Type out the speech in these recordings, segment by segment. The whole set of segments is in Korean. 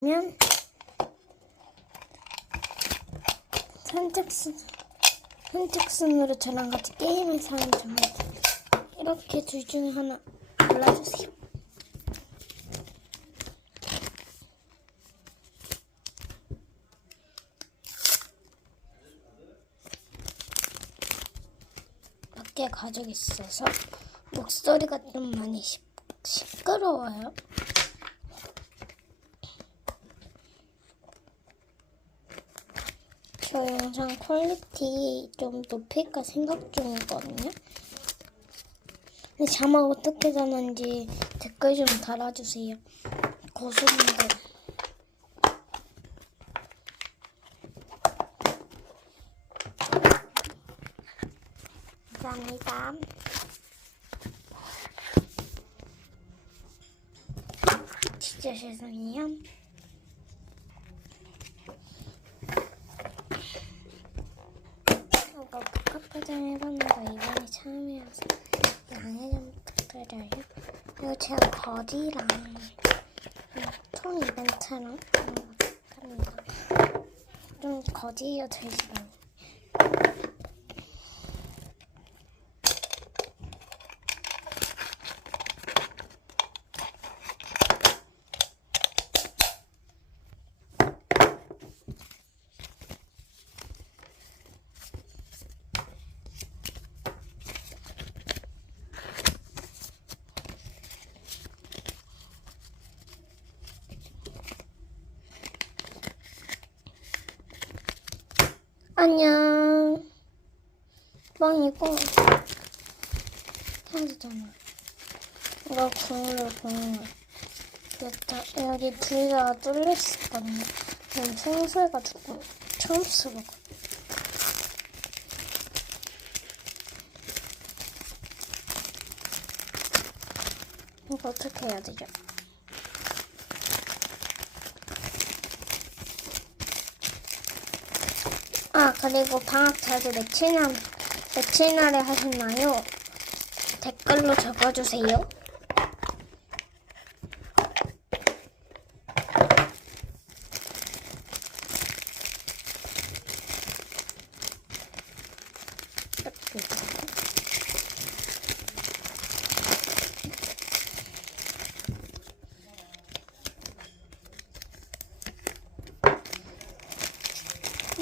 면 선택순 선택순으로 저랑 같이 게임을 사는 중 이렇게 둘 중에 하나 골라주세요. 밖에 가족이 있어서 목소리가 좀 많이 시, 시끄러워요. 저 영상 퀄리티 좀 높일까 생각 중이거든요. 근데 자막 어떻게 다는지 댓글 좀 달아주세요. 고수분들. 감사합니다. 진짜 죄송해요. 이거 복합화장 해봤는데 이번에 처음이어서 양해 좀 부탁드려요. 그리고 제가 거리랑 통 이벤트랑 합니다. 좀 거지여 들지만 안녕. 빵이고 해야 되잖아. 이거. 됐다. 여기 둘다 뚫려 있었거든요. 그냥 청소해가지고 처음 쓰고. 이거 어떻게 해야 되죠? 아 그리고 방학 자주 며칠 날 며칠 날에 하셨나요? 댓글로 적어주세요.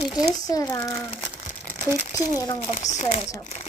이리스랑 불핑 이런 거 없어요, 저거.